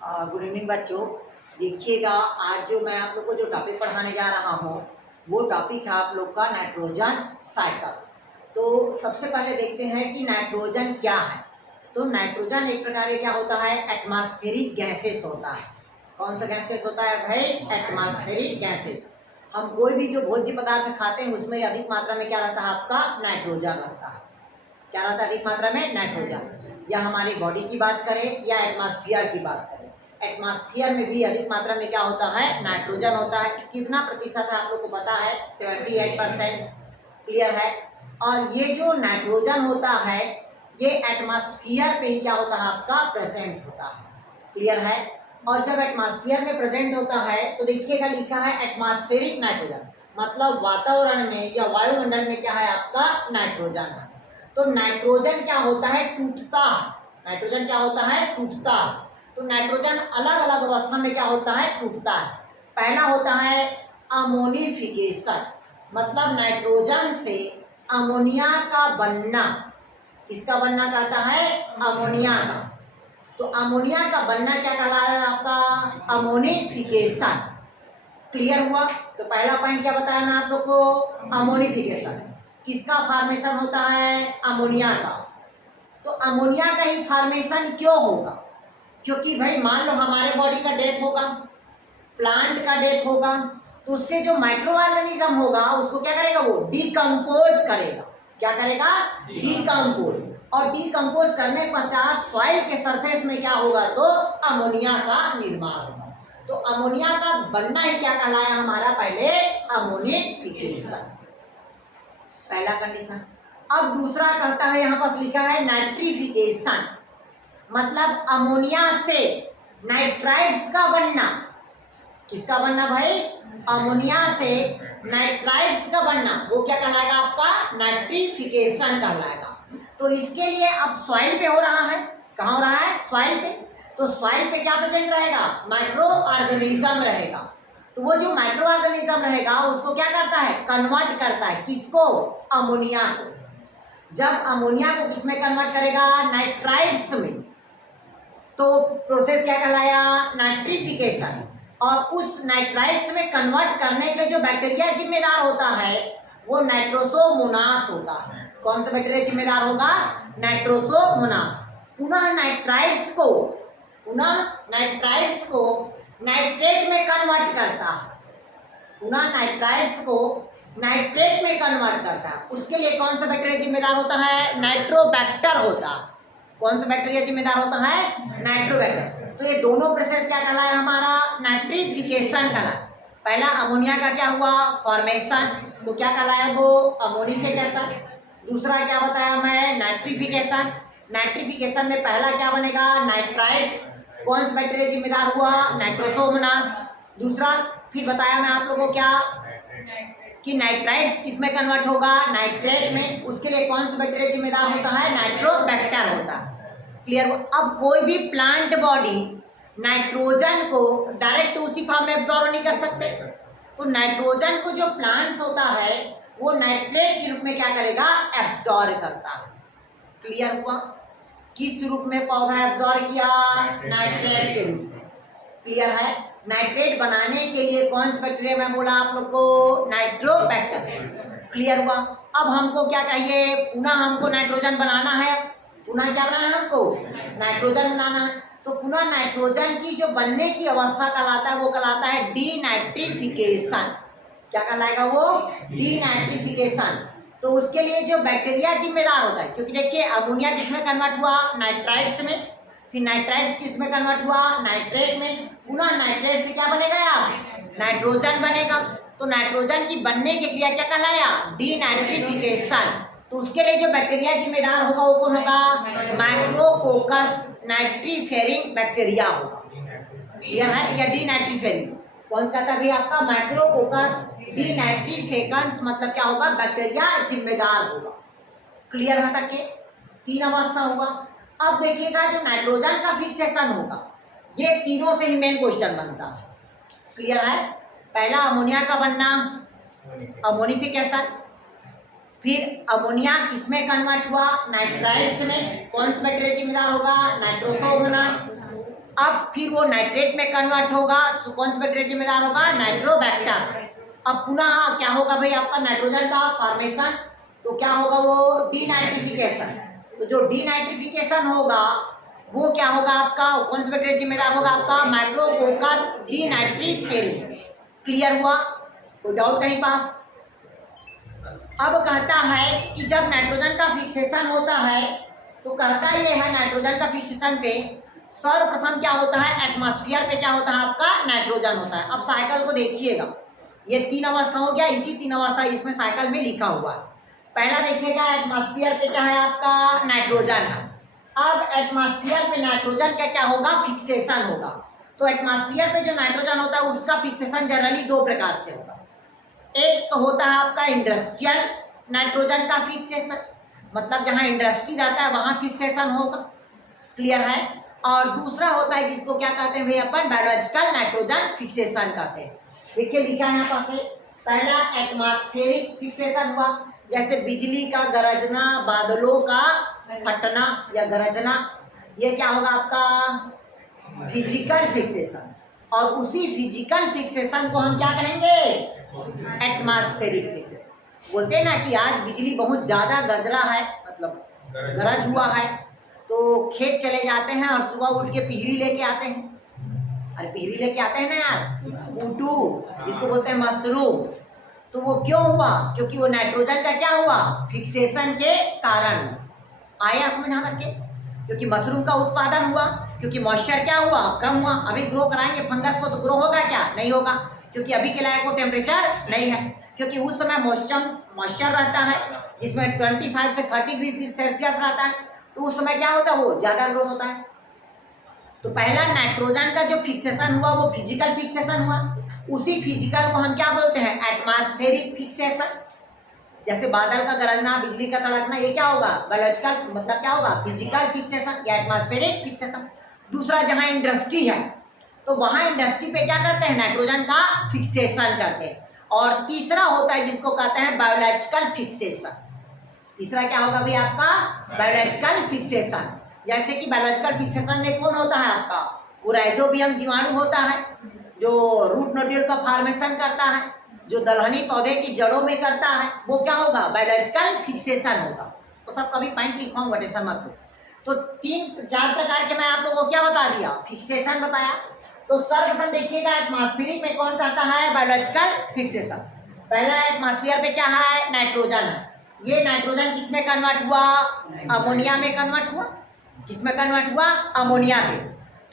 Good evening बच्चों। देखिएगा, आज जो मैं आप लोग को जो टॉपिक पढ़ाने जा रहा हूँ वो टॉपिक है आप लोग का नाइट्रोजन साइकिल। तो सबसे पहले देखते हैं कि नाइट्रोजन क्या है। तो नाइट्रोजन एक प्रकार का क्या होता है, एटमॉस्फेरिक गैसेस होता है। कौन सा गैसेस होता है भाई? Atmospheric gases. हम कोई भी जो भोज्य पदार्थ खाते हैं उसमें अधिक मात्रा में क्या रहता है, आपका नाइट्रोजन रहता है। क्या रहता है अधिक मात्रा में? नाइट्रोजन। या हमारी बॉडी की बात करें या एटमॉस्फेयर की बात करें, एटमॉस्फेयर में भी अधिक मात्रा में क्या होता है, नाइट्रोजन होता है। कितना प्रतिशत है आप लोग को पता है? 78%। क्लियर है। और ये जो नाइट्रोजन होता है ये एटमॉस्फेयर पे ही क्या होता है, आपका प्रेजेंट होता है। क्लियर है। और जब एटमॉस्फेयर में प्रेजेंट होता है तो देखिएगा लिखा है एटमॉस्फेरिक नाइट्रोजन, मतलब वातावरण में या वायुमंडल में क्या है, आपका नाइट्रोजन है। तो नाइट्रोजन क्या होता है, टूटता है। नाइट्रोजन क्या होता है, टूटता है। तो नाइट्रोजन अलग अलग अवस्था में क्या होता है, टूटता है। पहला होता है अमोनिफिकेशन, मतलब नाइट्रोजन से अमोनिया का बनना। किसका बनना कहता है? अमोनिया का। तो अमोनिया का बनना क्या कहलाया आपका? अमोनिफिकेशन। क्लियर हुआ। तो पहला पॉइंट क्या बताया मैं आप लोग को? अमोनिफिकेशन। किसका फॉर्मेशन होता है? अमोनिया का। तो अमोनिया का ही फॉर्मेशन क्यों होगा? क्योंकि भाई मान लो हमारे बॉडी का डेथ होगा, प्लांट का डेथ होगा, तो उसके जो माइक्रो ऑर्गेनिज्म होगा उसको क्या करेगा, वो डिकम्पोज करेगा। क्या करेगा? डिकम्पोज। और डिकम्पोज करने के पश्चात सॉइल के सरफेस में क्या होगा, तो अमोनिया का निर्माण होगा। तो अमोनिया का बनना ही क्या कहलाया हमारा? पहले अमोनिफिकेशन, पहला कंडीशन। अब दूसरा कहता है, यहाँ पास लिखा है नाइट्रिफिकेशन, मतलब अमोनिया से नाइट्राइट्स का बनना। किसका बनना भाई? अमोनिया से नाइट्राइट्स का बनना, वो क्या कहलाएगा आपका? नाइट्रिफिकेशन कहलाएगा। तो इसके लिए अब सॉइल पे हो रहा है। कहाँ हो रहा है? सॉइल पे। तो सॉइल पे क्या प्रेजेंट रहेगा? माइक्रो ऑर्गेनिज्म रहेगा। तो वो जो माइक्रो ऑर्गेनिज्म रहेगा उसको क्या करता है? कन्वर्ट करता है। किसको? अमोनिया को। जब अमोनिया को किसमें कन्वर्ट करेगा? नाइट्राइट्स में। तो प्रोसेस क्या कहलाया? नाइट्रिफिकेशन। और उस नाइट्राइट्स में कन्वर्ट करने के जो बैक्टीरिया जिम्मेदार होता है वो नाइट्रोसोमोनास होता है। कौन सा बैक्टीरिया जिम्मेदार होगा? नाइट्रोसोमोनास। पुनः नाइट्राइट्स को नाइट्रेट में कन्वर्ट करता है। पुनः नाइट्राइट्स को नाइट्रेट में कन्वर्ट करता है। उसके लिए कौन सा बैक्टीरिया जिम्मेदार होता है? नाइट्रोबैक्टर होता है। कौन सा बैक्टीरिया जिम्मेदार होता है? नाइट्रोबैक्टर। तो ये दोनों प्रोसेस क्या कहलाया हमारा? नाइट्रिफिकेशन कहलाया। पहला अमोनिया का क्या हुआ? फॉर्मेशन, तो क्या कहलाया वो? अमोनिफिकेशन। दूसरा क्या बताया मैं? नाइट्रिफिकेशन। नाइट्रिफिकेशन में पहला क्या बनेगा? नाइट्राइट्स। कौन सा बैक्टीरिया जिम्मेदार हुआ? नाइट्रोसोमोनास। दूसरा फिर बताया मैं आप लोगों को क्या कि नाइट्राइट्स किसमें कन्वर्ट होगा? नाइट्रेट में। उसके लिए कौन सा बैक्टीरिया जिम्मेदार होता है? नाइट्रोबैक्टर होता है। क्लियर। अब कोई भी प्लांट बॉडी नाइट्रोजन को डायरेक्ट उसी फॉर्म में एब्जॉर्ब नहीं कर सकते। तो नाइट्रोजन को जो प्लांट्स होता है वो नाइट्रेट के रूप में क्या करेगा? एब्जॉर्ब करता है। क्लियर हुआ। किस रूप में पौधा एब्जॉर्ब किया? नाइट्रेट के रूप में। क्लियर है। नाइट्रेट बनाने के लिए कौन सा बैक्टीरिया मैं बोला आप लोग को? नाइट्रोबैक्टर। क्लियर हुआ। अब हमको क्या चाहिए? पुनः हमको नाइट्रोजन बनाना है। पुनः क्या बनाना है हमको? नाइट्रोजन बनाना है। तो पुनः नाइट्रोजन की जो बनने की अवस्था कहलाता है वो कहलाता है डीनाइट्रिफिकेशन। क्या कहलाएगा वो? डीनाइट्रिफिकेशन। तो उसके लिए जो बैक्टीरिया जिम्मेदार होता है, क्योंकि देखिए अमोनिया किसमें कन्वर्ट हुआ? नाइट्राइट्स में। फिर नाइट्राइट्स किसमें कन्वर्ट हुआ? नाइट्रेट में। पुनः नाइट्रेट से क्या बनेगा यार? नाइट्रोजन बनेगा। तो नाइट्रोजन की बनने की क्रिया क्या कहलाया? डीनाइट्रिफिकेशन। तो उसके लिए जो बैक्टीरिया जिम्मेदार होगा वो कौन होगा? माइक्रोकोकस नाइट्रीफेरिंग बैक्टीरिया होगा। क्लियर है। या डीनाइट्रीफेरिंग कौन सा था भी आपका? माइक्रोकोकस डीनाइट्रीफेकन्स, मतलब क्या होगा? बैक्टीरिया जिम्मेदार होगा। क्लियर है तक के? तीन अवस्था होगा। अब देखिएगा जो नाइट्रोजन का फिक्सेशन होगा ये तीनों से ही मेन क्वेश्चन बनता है। क्लियर है। पहला अमोनिया का बनना, अमोनिफिकेशन। फिर अमोनिया किसमें कन्वर्ट हुआ? नाइट्राइट्स में। कौन सा बैक्टीरिया जिम्मेदार होगा? नाइट्रोसोमोनास। अब फिर वो नाइट्रेट में कन्वर्ट होगा, तो कौन सा बैक्टीरिया जिम्मेदार होगा? नाइट्रोबैक्टर। अब पुनः क्या होगा भाई आपका नाइट्रोजन का फॉर्मेशन, तो क्या होगा? वो डीनाइट्रिफिकेशन। तो जो डीनाइट्रिफिकेशन होगा वो क्या होगा आपका? कौन सा बैक्टीरिया जिम्मेदार होगा आपका? माइक्रोकोकस डीनाइट्रिफेरिस। क्लियर हुआ? कोई डाउट कहीं पास? अब कहता है कि जब नाइट्रोजन का फिक्सेशन होता है तो कहता ये है नाइट्रोजन का फिक्सेशन पे सर्वप्रथम क्या होता है? एटमॉस्फेयर पे क्या होता है आपका? नाइट्रोजन होता है। अब साइकिल को देखिएगा, ये 3 अवस्था हो गया, इसी 3 अवस्था इसमें साइकिल में लिखा हुआ है। पहला देखिएगा एटमॉस्फेयर पे क्या है आपका? नाइट्रोजन है। अब एटमॉस्फेयर पे नाइट्रोजन का क्या होगा? फिक्सेशन होगा। तो एटमॉस्फेयर पे जो नाइट्रोजन होता है उसका फिक्सेशन जनरली 2 प्रकार से होगा। एक तो होता है आपका इंडस्ट्रियल नाइट्रोजन का फिक्सेशन, मतलब जहां इंडस्ट्री रहता है वहां फिक्सेशन होगा। क्लियर है? और दूसरा होता है जिसको क्या कहते हैं भाई अपन? बायोलॉजिकल नाइट्रोजन फिक्सेशन कहते हैं। देखिए लिखा है यहाँ पास है, पहला एटमॉस्फेरिक फिक्सेशन हुआ, जैसे बिजली का गरजना, बादलों का फटना या गरजना, ये क्या होगा आपका? Physical fixation. और उसी फिजिकल फिक्सेशन को हम क्या कहेंगे? Atmospheric fixation. बोलते हैं ना कि आज बिजली बहुत ज्यादा गरजा है, मतलब गरज हुआ है, तो खेत चले जाते हैं और सुबह उठ के पिहरी लेके आते हैं। अरे पिहरी लेके आते हैं ना यार, ऊटू जिसको बोलते हैं मशरूम। तो वो क्यों हुआ? क्योंकि वो नाइट्रोजन का क्या हुआ? फिक्सेशन के कारण। आया समझ यहाँ तक के? क्योंकि मशरूम का उत्पादन हुआ, क्योंकि मॉइस्चर क्या हुआ? कम हुआ। अभी ग्रो कराएंगे फंगस को तो ग्रो होगा क्या? नहीं होगा, क्योंकि अभी के लायक वो टेम्परेचर नहीं है। क्योंकि उस समय मॉइस्चर रहता है, इसमें 25 से 30 डिग्री सेल्सियस रहता है, तो उस समय क्या होता है? वो ज्यादा ग्रोथ होता है। तो पहला नाइट्रोजन का जो फिक्सेशन हुआ वो फिजिकल फिक्सेशन हुआ। उसी फिजिकल को हम क्या बोलते हैं? Atmospheric fixation. जैसे बादल का गरजना, बिजली का तड़कना, ये क्या होगा? बायोलॉजिकल, मतलब क्या होगा? फिजिकल फिक्सेशन या एटमॉस्फेरिक फिक्सेशन। दूसरा जहां इंडस्ट्री है तो वहां इंडस्ट्री पे क्या करते हैं? नाइट्रोजन का फिक्सेशन करते हैं। और तीसरा होता है जिसको कहते हैं बायोलॉजिकल फिक्सेशन। तीसरा क्या होगा भाई आपका? Biological fixation. जैसे कि बायोलॉजिकल फिक्सेशन में कौन होता है आपका? वो राइजोबियम जीवाणु होता है जो रूट नोड्यूल का फॉर्मेशन करता है, जो दलहनी पौधे की जड़ों में करता है, वो क्या होगा? बायोलॉजिकल फिक्सेशन होगा। तो सब कभी पॉइंट लिखवाऊंगा, टेंशन मत लो। तो 3-4 प्रकार के मैं आप लोगों को क्या बता दिया? फिक्सेशन बताया। तो सर्वप्रथम देखिएगा एटमॉस्फेरिक में कौन कहता है? Biological fixation. पहला एटमॉस्फेयर पे क्या है? नाइट्रोजन है। ये नाइट्रोजन किसमें कन्वर्ट हुआ? अमोनिया में कन्वर्ट हुआ। किसमें कन्वर्ट हुआ? अमोनिया में।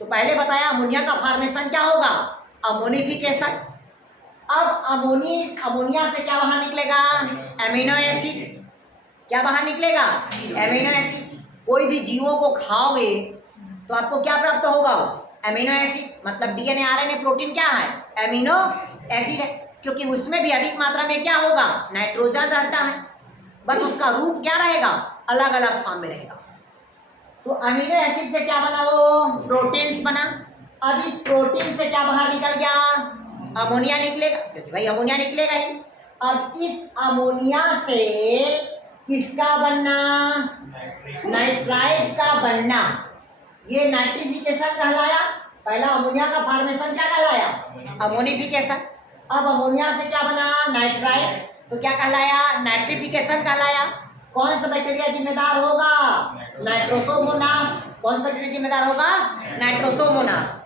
तो पहले बताया अमोनिया का फॉर्मेशन क्या होगा? अमोनिफिकेशन। अब अमोनिया से क्या बाहर निकलेगा? Amino acid. क्या बाहर निकलेगा? Amino acid. कोई भी जीवों को खाओगे तो आपको क्या प्राप्त होगा? Amino acid. मतलब डीएनए, आरएनए, प्रोटीन क्या है? एमिनो एसिड है। क्योंकि उसमें भी अधिक मात्रा में क्या होगा? नाइट्रोजन रहता है, बस उसका रूप क्या रहेगा? अलग अलग फॉर्म में रहेगा। तो अमीनो एसिड से क्या बना? वो प्रोटीन्स बना। अब इस प्रोटीन से क्या बाहर निकल गया? अमोनिया निकलेगा, क्योंकि भाई अमोनिया निकलेगा ही। अब इस अमोनिया से किसका बनना? नाइट्राइट का बनना। ये नाइट्रिफिकेशन कहलाया। पहला अमोनिया का फॉर्मेशन क्या कहलाया? अमोनिफिकेशन। अब अमोनिया से क्या बना? नाइट्राइट। तो क्या कहलाया? नाइट्रिफिकेशन कहलाया। कौन सा बैक्टीरिया जिम्मेदार होगा? नाइट्रोसोमोनास। कौन सा बैक्टीरिया जिम्मेदार होगा? नाइट्रोसोमोनास।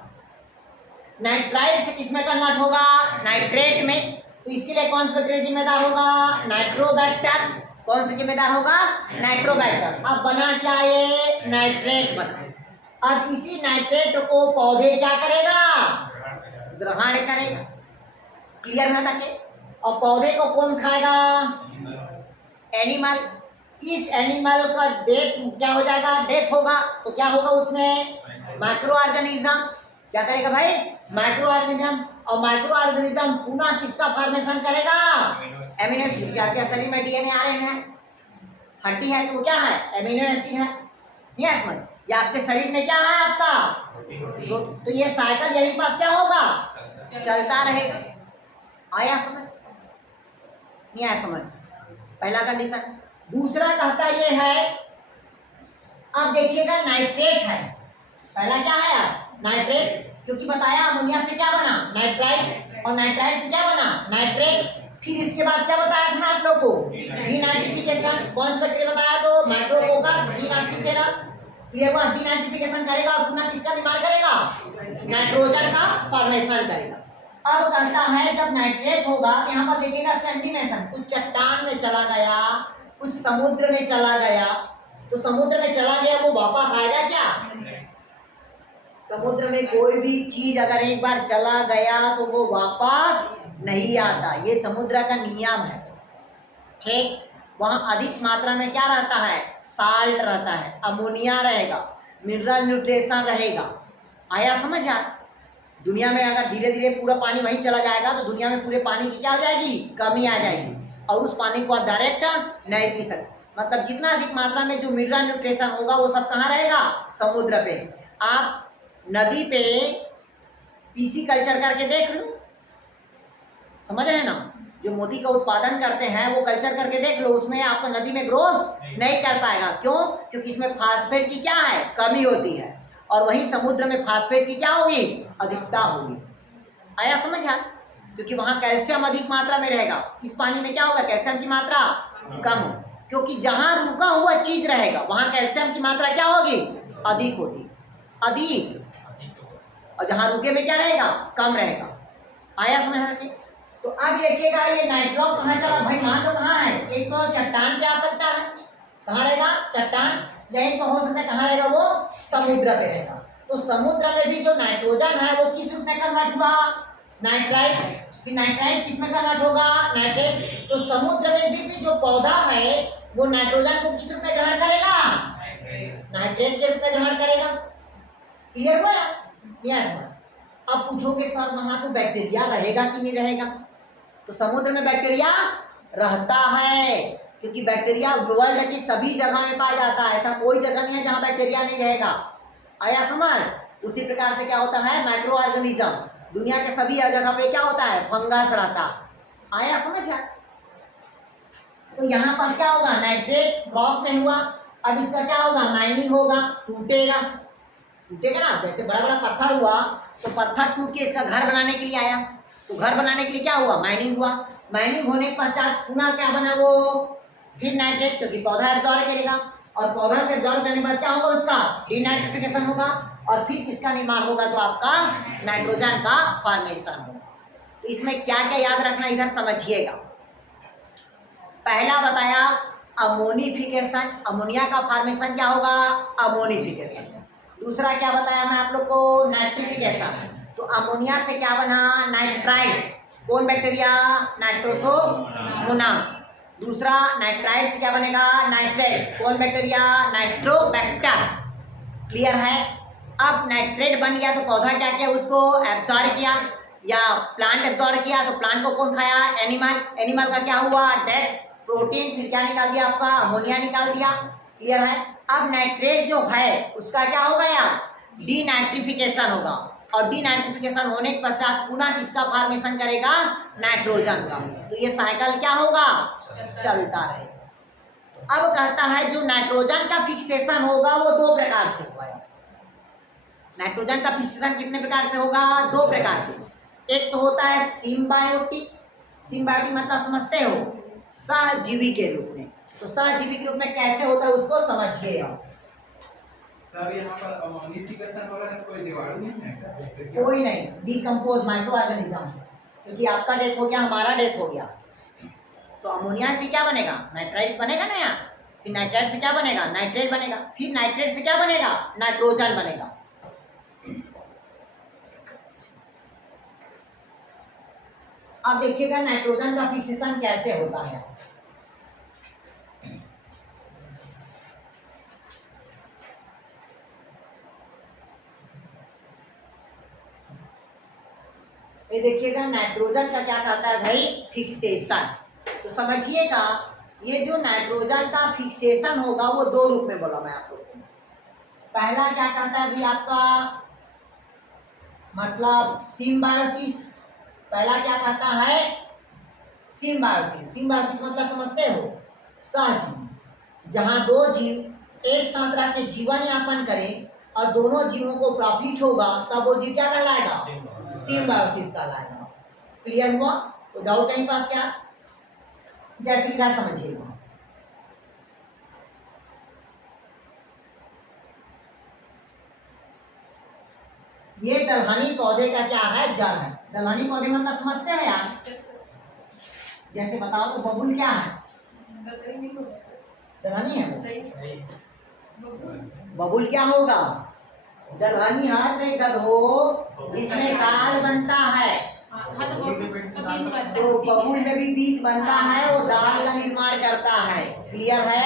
नाइट्राइट से किसमें कन्वर्ट होगा? नाइट्रेट में। तो इसके लिए कौन सा बैक्टीरिया जिम्मेदार होगा? नाइट्रोबैक्टर। कौन सा जिम्मेदार होगा? नाइट्रोबैक्टर। अब बना क्या? ये नाइट्रेट बना। अब इसी नाइट्रेट को पौधे क्या करेगा? ग्रहण करेगा। क्लियर है तक? और पौधे को कौन खाएगा? एनिमल। इस एनिमल का डेथ क्या हो जाएगा? डेथ होगा। तो क्या होगा उसमें? Micro organism. क्या करेगा भाई? Micro organism. और माइक्रो ऑर्गेनिज्म पुनः किसका फॉर्मेशन करेगा? Amino acid. क्या शरीर में डीएनए, आरएनए है, हड्डी है, तो क्या है? एमिनो एसिड है। नहीं है समझ? ये आपके शरीर में क्या है आपका? तो ये साइकिल यही पास क्या होगा? चलता रहेगा। आया समझ? नहीं आया समझ? पहला कंडीशन। दूसरा कहता ये है, अब देखिएगा नाइट्रेट है। पहला क्या है? नाइट्रेट, क्योंकि बताया अमोनिया से क्या बना, नाइट्राइट, और नाइट्राइट से क्या बना, नाइट्रेट। फिर इसके बाद क्या बताया था मैं आप लोग को, डीनाइट्रिफिकेशन। कौन सा बैक्टीरिया बताया, तो माइक्रोकोकस डीनाक्सिफेरस। क्लियर हुआ, डीनाइट्रिफिकेशन करेगा और पुनः किसका निर्माण करेगा, नाइट्रोजन का फॉर्मेशन करेगा। अब कहता है जब नाइट्रेट होगा, यहाँ पर देखिएगा सेंटिमेशन, कुछ चट्टान में चला गया, कुछ समुद्र में चला गया, तो समुद्र में चला गया वो वापस आएगा क्या, समुद्र में कोई भी चीज अगर एक बार चला गया तो वो वापस नहीं आता, ये समुद्र का नियम है। ठीक, वहाँ अधिक मात्रा में क्या रहता है, साल्ट रहता है, अमोनिया रहेगा, मिनरल न्यूट्रिशन रहेगा। आया समझ यार, दुनिया में अगर धीरे धीरे पूरा पानी वहीं चला जाएगा तो दुनिया में पूरे पानी की क्या हो जाएगी, कमी आ जाएगी, और उस पानी को आप डायरेक्ट नहीं पी सकते। मतलब जितना अधिक मात्रा में जो मिनरल न्यूट्रिशन होगा वो सब कहाँ रहेगा, समुद्र पे। आप नदी पे पीसी कल्चर करके देख लो, समझ रहे हैं ना, जो मोती का उत्पादन करते हैं वो कल्चर करके देख लो, उसमें आपको नदी में ग्रो नहीं कर पाएगा। क्यों, क्योंकि इसमें फास्फेट की क्या है, कमी होती है, और वहीं समुद्र में फास्फेट की क्या होगी, अधिकता होगी। आया समझ यार, क्योंकि वहां कैल्शियम अधिक मात्रा में रहेगा, इस पानी में क्या होगा, कैल्शियम की मात्रा कम हो, क्योंकि जहां रुका हुआ चीज रहेगा वहां कैल्शियम की मात्रा क्या होगी, अधिक होगी, अधिक, और जहां रुके में क्या रहेगा, कम रहेगा। आया समझ। तो अब देखिएगा ये नाइट्रोक कहाँ चला भाई, मान लो कहाँ है, एक तो चट्टान पे आ सकता है, कहाँ रहेगा, चट्टान, या एक तो हो सकता है कहाँ रहेगा, वो समुद्र पे रहेगा। तो समुद्र में भी जो नाइट्रोजन है वो किस रूप में कन्वर्ट हुआ, नाइट्राइट, फिर नाइट्राइट किस में कन्वर्ट होगा, नाइट्रेट। तो समुद्र में भी जो पौधा है वो नाइट्रोजन को किस रूप में ग्रहण करेगा, नाइट्रेट के रूप में ग्रहण करेगा। क्लियर हुआ, यस। अब पूछोगे सर वहां तो बैक्टीरिया रहेगा कि नहीं रहेगा, तो समुद्र में बैक्टीरिया रहता है, क्योंकि बैक्टीरिया वर्ल्ड की सभी जगह में पाया जाता है, ऐसा कोई जगह नहीं है जहां बैक्टीरिया नहीं रहेगा। आया समझ। उसी प्रकार से क्या होता है, माइक्रो ऑर्गेनिज्म, दुनिया के सभी जगह पे क्या होता है, फंगस रहता। आया समझ यार। तो यहाँ पर क्या होगा, नाइट्रेट रॉक में हुआ, अब इसका क्या होगा, माइनिंग होगा, टूटेगा, टूटेगा ना, जैसे बड़ा बड़ा पत्थर हुआ तो पत्थर टूट के इसका घर बनाने के लिए आया, तो घर बनाने के लिए क्या हुआ, माइनिंग हुआ, माइनिंग होने के पश्चात पुनः क्या बना वो, फिर नाइट्रेट, क्योंकि पौधा एब्जॉर्ब करेगा, और पौधा से एब्जॉर्ब करने के बाद क्या होगा, उसका डीनाइट्रिफिकेशन होगा, और फिर किसका निर्माण होगा, तो आपका नाइट्रोजन का फॉर्मेशन होगा। तो इसमें क्या क्या याद रखना, इधर समझिएगा। पहला बताया अमोनिफिकेशन, अमोनिया का फॉर्मेशन क्या होगा, अमोनिफिकेशन। दूसरा क्या बताया मैं आप लोग को, नाइट्रिफिकेशन, तो अमोनिया से क्या बना, नाइट्राइट्स, कौन बैक्टीरिया, नाइट्रोसोमोनास। दूसरा नाइट्राइट से क्या बनेगा, नाइट्रेट, कौन बैक्टीरिया, नाइट्रोबैक्टर। क्लियर है। अब नाइट्रेट बन गया तो पौधा क्या किया, उसको एब्जॉर्ब किया, या प्लांट एब्जॉर्ब किया, तो प्लांट को कौन खाया, एनिमल, एनिमल का क्या हुआ, डेथ, प्रोटीन, फिर क्या निकाल दिया आपका, अमोनिया निकाल दिया। क्लियर है। अब नाइट्रेट जो है उसका क्या होगा यार, डीनाइट्रिफिकेशन होगा, और डीनाइट्रिफिकेशन होने के पश्चात पुनः किसका फॉर्मेशन करेगा, नाइट्रोजन का। तो ये साइकिल क्या होगा, चलता रहेगा। तो अब कहता है जो नाइट्रोजन का फिक्सेशन होगा वो दो प्रकार से होगा। नाइट्रोजन का फिक्सेशन कितने प्रकार से होगा, दो प्रकार से। एक तो होता है सिम्बायोटिक, सिम्बायोटिक मतलब समझते हो, सहजीवी के रूप में। तो सहजीवी के रूप में कैसे होता है उसको समझिए आप। सर यहाँ पर अमोनिफिकेशन हो रहा है, कोई जीवाणु नहीं है क्या? कोई नहीं, डिकम्पोज माइक्रो ऑर्गेनिज्म, क्योंकि आपका डेथ हो गया, हमारा डेथ हो गया, तो अमोनिया से क्या बनेगा, नाइट्राइट्स बनेगा ना यार, फिर नाइट्राइट से क्या बनेगा, नाइट्रेट बनेगा, फिर नाइट्रेट से क्या बनेगा, नाइट्रोजन बनेगा। अब देखिएगा नाइट्रोजन का फिक्सेशन कैसे होता है। ये देखिएगा नाइट्रोजन का क्या कहता है भाई, फिक्सेशन। तो समझिएगा ये जो नाइट्रोजन का फिक्सेशन होगा वो दो रूप में बोला मैं आपको। पहला क्या कहता है भाई आपका, मतलब सिम्बायोसिस। पहला क्या कहता है, सिम्बायोसिस। सिम्बायोसिस मतलब समझते हो, सहजीवी, जहां दो जीव एक साथ रह के जीवन यापन करें और दोनों जीवों को प्रॉफिट होगा तब वो जीव क्या कहलाएगा? सिम्बायोसिस कहलाएगा। क्लियर हुआ? तो डाउट कहीं पास क्या? जैसे इधर समझिएगा, ये दलहनी पौधे का क्या है? जड़ है। दलहनी पौधे मतलब समझते हो यार? जैसे बताओ तो बबुल क्या है? दलहनी है वो? बबुल क्या होगा? दलहनी हट रे गधो, जिसमें दाल बनता है। तो बबुल में भी बीज बनता है, वो दाल का निर्माण करता है। क्लियर है?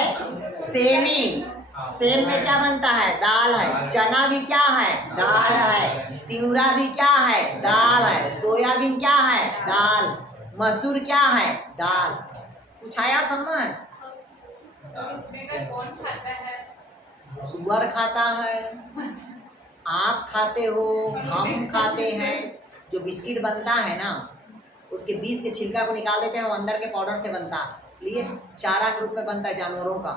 सेमी, सेम में क्या बनता है? दाल है। चना भी क्या है? दाल है। तिउरा भी क्या है? दाल है। सोयाबीन क्या है? दाल। मसूर क्या है? दाल। कुछ आया समझ? कौन खाता है? सुअर खाता है, आप खाते हो, हम खाते हैं। जो बिस्किट बनता है ना, उसके बीज के छिलका को निकाल देते हैं, वो अंदर के पाउडर से बनता है। क्लियर? चारा के रूप में बनता है जानवरों का।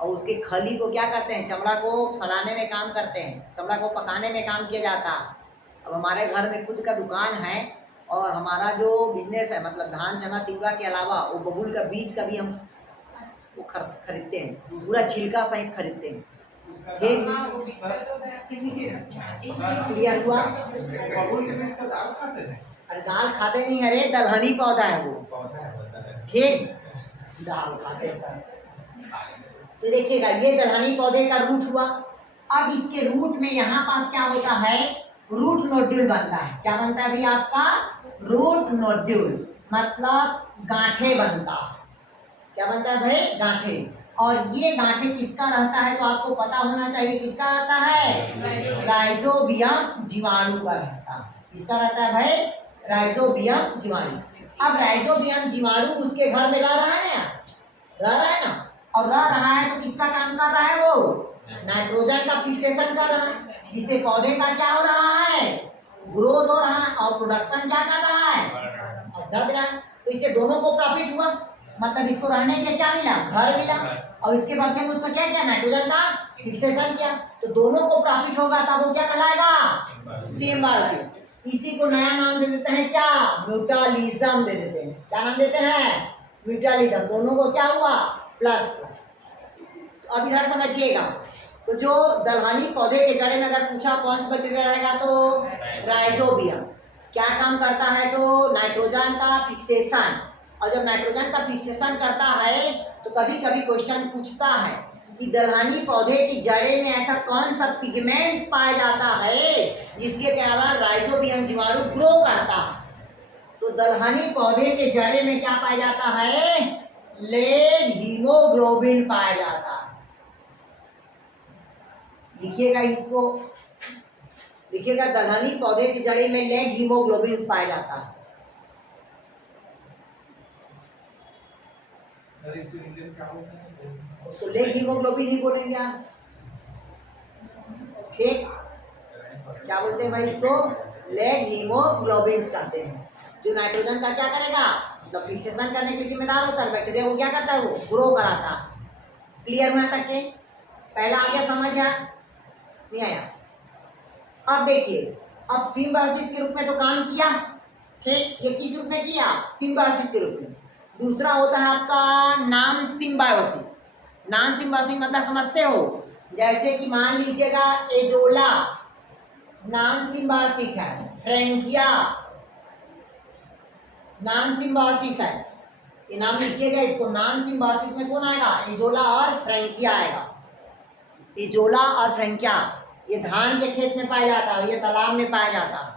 और उसके खली को क्या करते हैं? चमड़ा को सड़ाने में काम करते हैं, चमड़ा को पकाने में काम किया जाता है। अब हमारे घर में खुद का दुकान है और हमारा जो बिजनेस है, मतलब धान चना तिउरा के अलावा वो बबूल का बीज का भी हम वो खरीदते हैं, पूरा छिलका सहित खरीदते हैं। ठीक? क्लियर हुआ? बबूल के बीज का दाल खाते थे? अरे दाल खाते नहीं, अरे दलहनी पौधा है वो। पौधा है बता रहे। ठीक? दाल खाते हैं सर। तो देखिएगा, ये दलहनी पौधे का रूट हुआ। अब इसके रूट में यहाँ पास क्या होता है? रूट नोड्यूल बनता है। क्या बनता है अभी आपका? रूट नोड्यूल, मतलब गांठे बनता है। क्या बनता है भाई? गांठे। और ये गांठे किसका रहता है? तो आपको पता होना चाहिए किसका रहता है? राइजोबियम जीवाणु का रहता है। किसका रहता है भाई? राइजोबियम जीवाणु। अब राइजोबियम जीवाणु उसके घर में रह रहा है ना, रह रहा है ना, और रह रहा है तो किसका काम कर रहा है? वो नाइट्रोजन का फिक्सेशन कर रहा है, जिससे पौधे का क्या हो रहा है? ग्रोथ हो रहा है और प्रोडक्शन क्या कर रहा है? बढ़ रहा है। तो इससे दोनों को प्रॉफिट हुआ, मतलब इसको रहने के लिए क्या मिला? घर मिला, और इसके बदले में उसको क्या किया? नाइट्रोजन का फिक्सेशन किया। तो दोनों को प्रॉफिट होगा, तब वो क्या कहलाएगा? सिम्बायोसिस। इसी को नया नाम दे देते हैं क्या? म्यूटालिज्म दे देते हैं। क्या नाम देते हैं? म्यूटालिज्म। दोनों को क्या हुआ? Plus plus. तो अब इधर समझिएगा, तो जो दलहनी पौधे के जड़े में अगर पूछा कौन सा बैक्टीरिया रहेगा, तो राइजोबियम। क्या काम करता है? तो नाइट्रोजन का फिक्सेशन। और जब नाइट्रोजन का फिक्सेशन करता है तो कभी कभी क्वेश्चन पूछता है कि दलहनी पौधे की जड़े में ऐसा कौन सा पिगमेंट्स पाया जाता है जिसके कारण राइजोबियम जीवाणु ग्रो करता है। तो दलहनी पौधे के जड़े में क्या पाया जाता है? लेड हीमोग्लोबिन पाया जाता है। लिखिएगा इसको, लिखिएगा दलहनी पौधे के जड़े में लेड हीमोग्लोबिन पाया जाता है। सर इसको हिंदी में क्या बोलते हैं? उसको लेड हीमोग्लोबिन ही बोलेंगे आप। ठीक? क्या बोलते हैं भाई इसको? लेड हीमोग्लोबिन कहते हैं। जो नाइट्रोजन का क्या करेगा? मतलब फिक्सेशन करने के लिए जिम्मेदार होता है। बैक्टीरिया को क्या करता है? वो ग्रो कराता है। क्लियर हुआ तक के? पहला आ गया समझ? या नहीं आया? अब देखिए, अब सिम्बायोसिस के रूप में तो काम किया। ठीक? ये किस रूप में किया? सिम्बायोसिस के रूप में। दूसरा होता है आपका नॉन सिम्बायोसिस। नॉन सिम्बायोसिस मतलब समझते हो? जैसे कि मान लीजिएगा एजोला नॉन सिम्बायोसिस है, फ्रैंकिया नॉन सिम्बायोसिस है। ये नाम लिखिएगा इसको। नॉन सिम्बायोसिस में कौन आएगा? एजोला और फ्रैंकिया आएगा। एजोला और फ्रैंकिया ये धान के खेत में पाया जाता है, ये तालाब में पाया जाता है।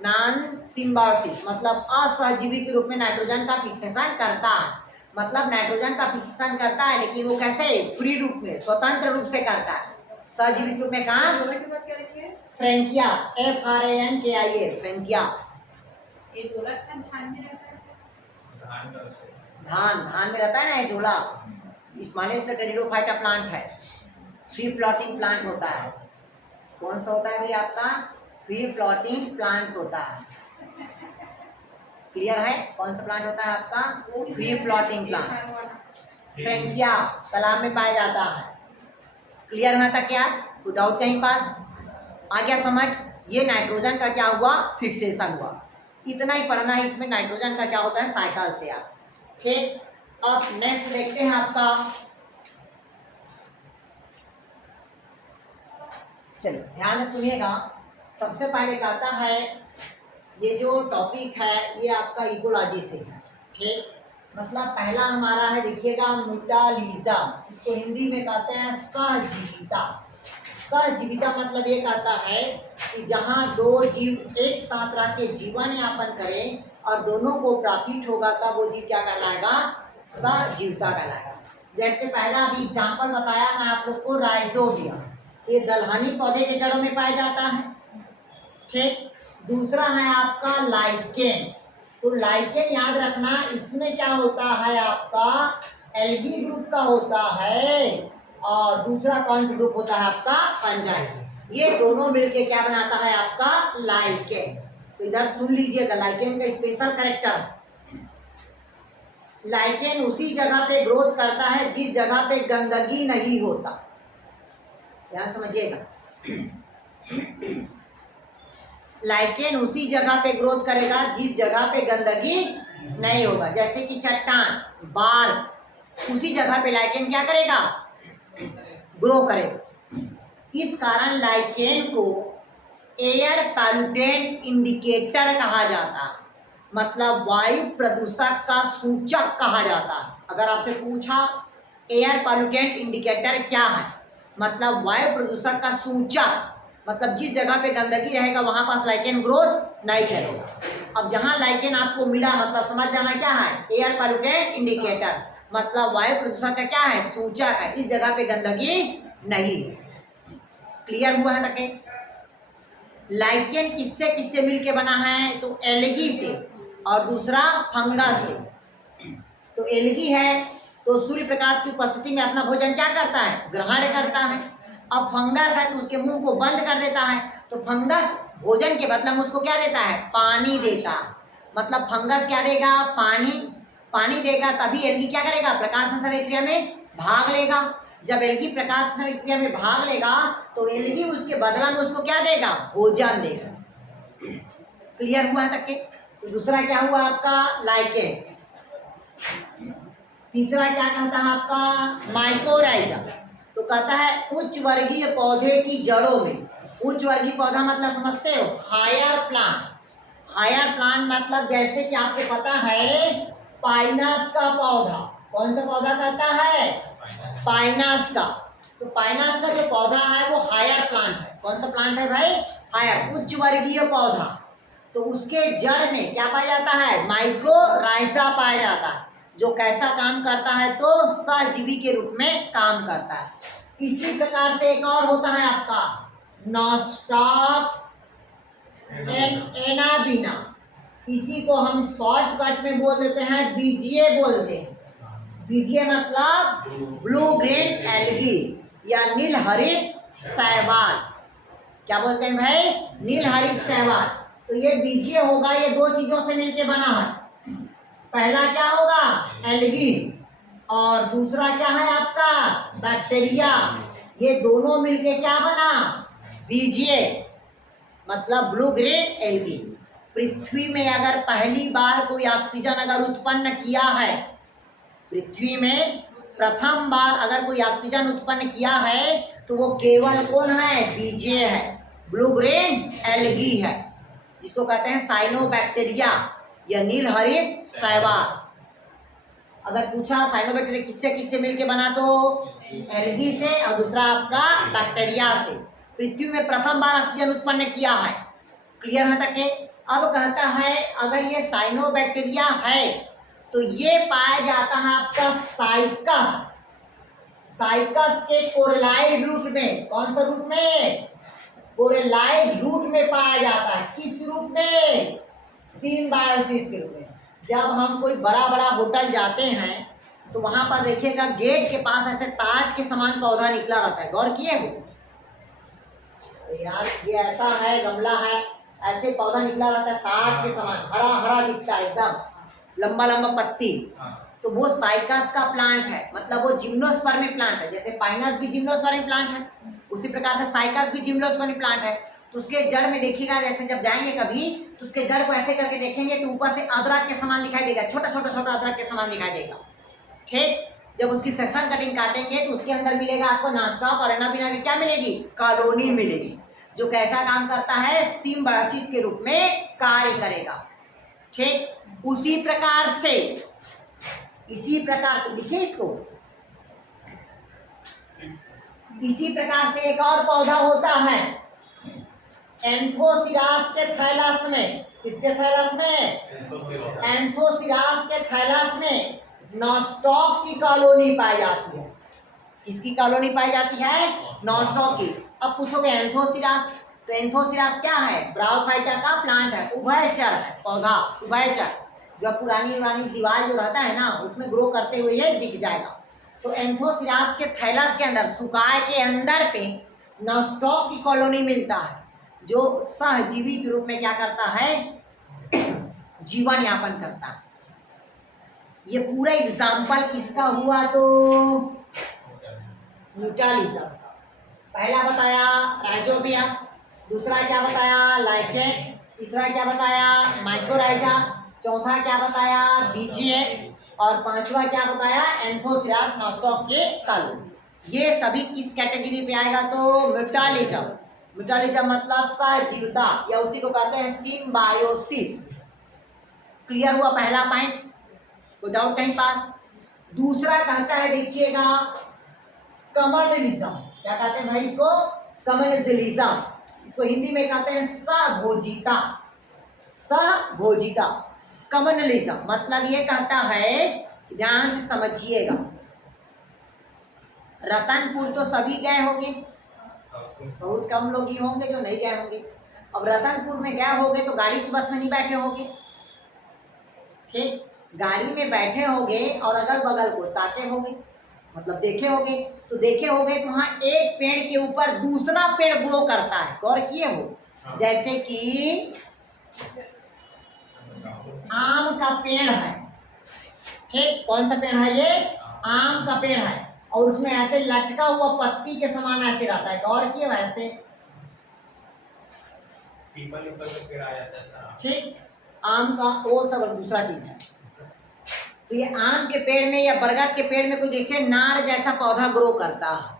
नॉन सिम्बायोसिस मतलब असहजीवी के रूप में नाइट्रोजन का फिक्सेशन करता है। मतलब नाइट्रोजन का फिक्सेशन करता है, लेकिन वो कैसे? फ्री रूप में, स्वतंत्र रूप से करता है। सहजीवी के रूप में कहाँ? Frankia, FRANKIA, Frankia. धान में रहता है ना एजोला। स्मॉलेस्ट टेरिडोफाइटा प्लांट है, फ्री फ्लोटिंग प्लांट होता है। कौन सा होता है भाई आपका? फ्री फ्लोटिंग प्लांट्स होता है। क्लियर है? कौन सा प्लांट होता है आपका? Free floating plant. फ्रैंकिया तालाब में पाया जाता है। क्लियर हुआ था क्या? कोई डाउट कहीं पास? आ गया समझ? ये नाइट्रोजन का क्या हुआ? फिक्सेशन हुआ। इतना ही पढ़ना है इसमें, नाइट्रोजन का क्या होता है साइकिल से आप। ठीक, अब नेक्स्ट देखते हैं आपका, चलिए ध्यान से सुनिएगा। सबसे पहले कहता है ये जो टॉपिक है ये आपका इकोलॉजी से है। ठीक, मतलब पहला हमारा है, देखिएगा, म्यूटालिज्म, इसको हिंदी में कहते हैं सहजीविता। सहजीविता मतलब ये कहता है कि जहाँ दो जीव एक साथ रह के जीवन यापन करें और दोनों को प्रॉफिट होगा तब वो जीव क्या कहलाएगा? सहजीविता कहलाएगा। जैसे पहला अभी एग्जाम्पल बताया मैं आप लोग को, राइजोबियम, ये दलहनी पौधे के जड़ों में पाया जाता है। ठीक, दूसरा है आपका लाइकेन। तो लाइकेन याद रखना, इसमें क्या होता है आपका? एल्गी ग्रुप का होता है, और दूसरा कौन सा ग्रुप होता है आपका? फंजाई। ये दोनों मिलके क्या बनाता है आपका? लाइकेन। तो इधर सुन लीजिएगा, लाइकेन का स्पेशल कैरेक्टर, लाइकेन उसी जगह पे ग्रोथ करता है जिस जगह पे गंदगी नहीं होता। ध्यान समझिएगा, लाइकेन उसी जगह पे ग्रोथ करेगा जिस जगह पे गंदगी नहीं होगा। जैसे कि चट्टान, बार्क, उसी जगह पे लाइकेन क्या करेगा? ग्रो करेगा। इस कारण लाइकेन को एयर पॉल्यूटेंट इंडिकेटर कहा जाता है, मतलब वायु प्रदूषक का सूचक कहा जाता है। अगर आपसे पूछा एयर पॉल्यूटेंट इंडिकेटर क्या है, मतलब वायु प्रदूषक का सूचक, मतलब जिस जगह पे गंदगी रहेगा वहां पास लाइकेन ग्रोथ नहीं करेगा। अब जहां लाइकेन आपको मिला, मतलब समझ जाना क्या है? एयर पॉल्यूटेंट इंडिकेटर, मतलब वायु प्रदूषण का क्या है? सूचक है, इस जगह पे गंदगी नहीं है। क्लियर हुआ है तक? लाइकेन किससे किससे मिलके बना है? तो एल्गी से, और दूसरा फंगस से। तो एल्गी है तो सूर्य प्रकाश की उपस्थिति में अपना भोजन क्या करता है? ग्रहण करता है। अब फंगस है तो उसके मुंह को बंद कर देता है, तो फंगस भोजन के बदले में उसको क्या देता है? पानी देता है। मतलब फंगस क्या देगा? पानी देगा, तभी एल्गी क्या करेगा? प्रकाश संश्लेषण क्रिया में भाग लेगा। जब एल्गी प्रकाश संश्लेषण क्रिया में भाग लेगा तो एल्गी उसके बदला में उसको क्या देगा? भोजन देगा। क्लियर हुआ तक के? तो दूसरा क्या हुआ आपका? लाइकेन। तीसरा क्या कहता है आपका? माइकोराइजा। तो कहता है उच्च वर्गीय पौधे की जड़ों में। उच्च वर्गीय पौधा मतलब समझते हो? Higher plant. हायर प्लांट मतलब जैसे कि आपको पता है पाइनस का पौधा, कौन सा पौधा कहता है? पाइनस का। तो पाइनस का जो पौधा है वो हायर प्लांट है। कौन सा प्लांट है भाई? हायर, उच्च वर्गीय पौधा। तो उसके जड़ में क्या पाया जाता है? माइकोराइजा पाया जाता है, जो कैसा काम करता है? तो सहजीवी के रूप में काम करता है। इसी प्रकार से एक और होता है आपका नॉस्टॉक एनाबिना। इसी को हम शॉर्टकट में बोल देते हैं बीजीए बोलते हैं। बीजीए मतलब ब्लू ग्रीन एल्गी या नील हरित शैवाल। क्या बोलते हैं भाई? नील हरित शैवाल। तो ये बीजीए होगा, ये दो चीजों से मिलके बना है। पहला क्या होगा? एल्गी, और दूसरा क्या है आपका? बैक्टीरिया। ये दोनों मिलके क्या बना? बीजीए, मतलब ब्लू ग्रीन एल्गी। पृथ्वी में अगर पहली बार कोई ऑक्सीजन अगर उत्पन्न किया है, पृथ्वी में प्रथम बार अगर कोई ऑक्सीजन उत्पन्न किया है तो वो केवल कौन है? बीजीए है, ब्लू ग्रीन एल्गी है, जिसको कहते हैं साइनोबैक्टीरिया या नील हरित शैवाल। अगर पूछा साइनोबैक्टीरिया किससे किससे मिलके बना, तो एल्गी से, और दूसरा आपका बैक्टीरिया से। पृथ्वी में प्रथम बार ऑक्सीजन उत्पन्न किया है। क्लियर है तक के? अब कहता है अगर ये साइनोबैक्टीरिया है तो ये पाया जाता है आपका साइकस। साइकस के कोरलाइड रूट में। कौन सा रूट में? कोरलाइड रूट में पाया जाता है। किस रूप में? सिम्बायोसिस के रूप में। जब हम कोई बड़ा बड़ा होटल जाते हैं तो वहां पर देखिएगा गेट के पास ऐसे ताज के समान पौधा निकला रहता है, गौर किए हो? यार ये ऐसा है, गमला है, ऐसे पौधा निकला रहता है ताज के समान, हरा हरा दिखता है, एकदम लंबा लंबा पत्ती। तो वो साइकस का प्लांट है, मतलब वो जिम्नोस्पर्मी प्लांट है। जैसे पाइनस भी जिम्नोस्पर्मी प्लांट है, उसी प्रकार से साइकस भी जिम्नोस्पर्मी प्लांट है। तो उसके जड़ में देखिएगा, जैसे जब जाएंगे कभी तो उसके जड़ को ऐसे करके देखेंगे तो ऊपर से अदरक के समान दिखाई देगा, छोटा छोटा छोटा अदरक के समान दिखाई देगा। ठीक, जब उसकी सेक्शन कटिंग काटेंगे तो उसके अंदर मिलेगा आपको नास्टॉक और एनाबिना की क्या मिलेगी, कॉलोनी मिलेगी, जो कैसा काम करता है, सिम्बायोसिस के रूप में कार्य करेगा। ठीक, इसी प्रकार से लिखिए इसको, इसी प्रकार से एक और पौधा होता है एंथोसिरास के थैलस में। किसके थैलस में, एंथोसिरास के थैलस में नॉस्टॉक की कॉलोनी पाई जाती है। किसकी कॉलोनी पाई जाती है, नॉस्टॉक की। अब पूछोगे एंथोसिरास, तो एंथोसिरास क्या है, ब्रायोफाइटा का प्लांट है, उभयचर है पौधा, उभयचर। जो पुरानी दीवार जो रहता है ना उसमें ग्रो करते हुए ये दिख जाएगा। तो एंथोसिरास के थैलस के अंदर, सुकाय के अंदर पे नॉस्टॉक की कॉलोनी मिलता है, जो सहजीवी के रूप में क्या करता है, जीवन यापन करता है। ये पूरा एग्जाम्पल किसका हुआ, तो म्यूटालिज्म। पहला बताया राइजोबिया, दूसरा क्या बताया लाइकेन, तीसरा क्या बताया माइकोराइजा, चौथा क्या बताया बीजीए, और पांचवा क्या बताया एंथोसिरास नॉस्टॉक के कॉलोनी। ये सभी किस कैटेगरी पे आएगा, तो म्यूटालिज्म। म्यूटालिज्म मतलब सहजीवता, या उसी को कहते हैं सिम्बायोसिस। क्लियर हुआ पहला पॉइंट, कोई डाउट कहीं पास। दूसरा कहता है देखिएगा कम्युनलिज्म। क्या कहते हैं भाई इसको, कम्युनलिज्म। इसको हिंदी में कहते हैं सहभोजिता। सहभोजिता कम्युनलिज्म मतलब ये कहता है, ध्यान से समझिएगा, रतनपुर तो सभी गए होंगे, बहुत कम लोग ही होंगे जो नहीं गए होंगे। अब रतनपुर में गए होंगे तो गाड़ी बस में नहीं बैठे होंगे। ठीक, गाड़ी में बैठे होंगे और अगल बगल को ताके होंगे, मतलब देखे होंगे। तो देखे होंगे तो वहाँ एक पेड़ के ऊपर दूसरा पेड़ ग्रो करता है, गौर किए हो। जैसे कि आम का पेड़ है, ठीक, कौन सा पेड़ है ये, आम का पेड़ है, और उसमें ऐसे लटका हुआ पत्ती के समान ऐसे रहता है, गौर किए ऐसे, पीपल का पेड़ आ जाता है। ठीक, आम का वो सब दूसरा चीज है। तो ये आम के पेड़ में या बरगद के पेड़ में कोई देखे नार जैसा पौधा ग्रो करता है,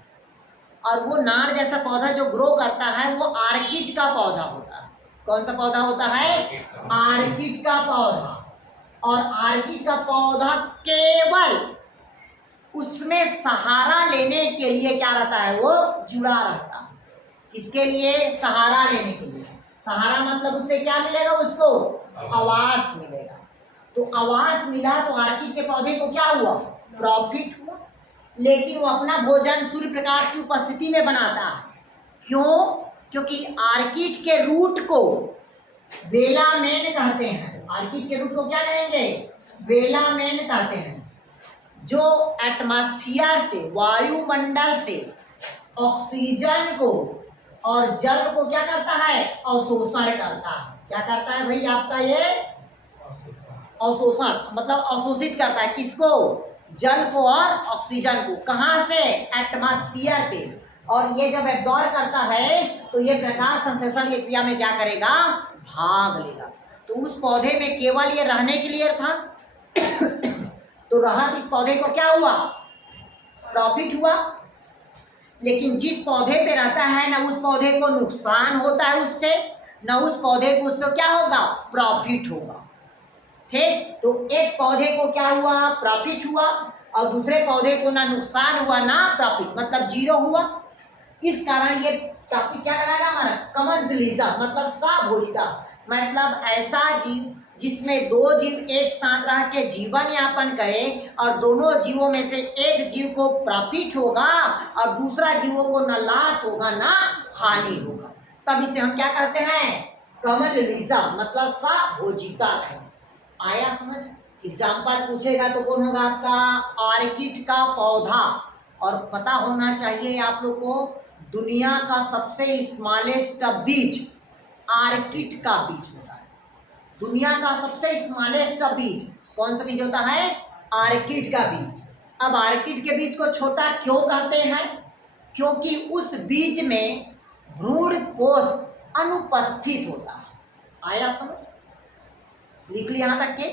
और वो नार जैसा पौधा जो ग्रो करता है वो आर्किड का पौधा होता है। कौन सा पौधा होता है, आर्किड का पौधा। और आर्किड का पौधा केवल उसमें सहारा लेने के लिए क्या रहता है, वो जुड़ा रहता है। किसके लिए, सहारा लेने के लिए। सहारा मतलब उससे क्या मिलेगा, उसको आवास मिलेगा। तो आवास मिला तो आर्किड के पौधे को क्या हुआ, प्रॉफिट हुआ। लेकिन वो अपना भोजन सूर्य प्रकाश की उपस्थिति में बनाता है। क्यों, क्योंकि आर्किड के रूट को वेलामेन कहते हैं। आर्किड के रूट को क्या कहेंगे, वेलामेन कहते हैं, जो एटमॉस्फेयर से, वायुमंडल से ऑक्सीजन को और जल को क्या करता है, अवशोषण करता है। क्या करता है भाई आपका ये, अवशोषण मतलब अवशोषित करता है। किसको, जल को और ऑक्सीजन को। कहाँ से, एटमॉस्फेयर पे। और ये जब एब्जॉर्ब करता है तो ये प्रकाश संश्लेषण की क्रिया में क्या करेगा, भाग लेगा। तो उस पौधे में केवल ये रहने के लिए था तो राहत इस पौधे को क्या हुआ, प्रॉफिट हुआ। लेकिन जिस पौधे पे रहता है ना उस पौधे को नुकसान होता है उससे, ना उस पौधे को उससे क्या होगा, प्रॉफिट होगा। ठीक, तो एक पौधे को क्या हुआ, प्रॉफिट हुआ, और दूसरे पौधे को ना नुकसान हुआ ना प्रॉफिट, मतलब जीरो हुआ। इस कारण ये टॉपिक क्या लगाएगा हमारा, कमर्शियलिज्म मतलब सहभोजिता, मतलब ऐसा जीव जिसमें दो जीव एक साथ रह के जीवन यापन करें और दोनों जीवों में से एक जीव को प्रॉफिट होगा और दूसरा जीवों को न लाश होगा ना हानि होगा। तब इसे हम क्या कहते हैं, कमर्शियलिज्म मतलब सहभोजिता है। आया समझ। एग्जाम्पल पूछेगा तो कौन होगा आपका, आर्किड का पौधा। और पता होना चाहिए आप लोग को, दुनिया का सबसे स्मॉलेस्ट बीज आर्किड का बीज होता है। दुनिया का सबसे स्मॉलेस्ट बीज कौन सा बीज होता है, आर्किड का बीज। अब आर्किड के बीज को छोटा क्यों कहते हैं? क्योंकि उस बीज में भ्रूण कोष अनुपस्थित होता है। आया समझ? लिख लिया यहाँ तक के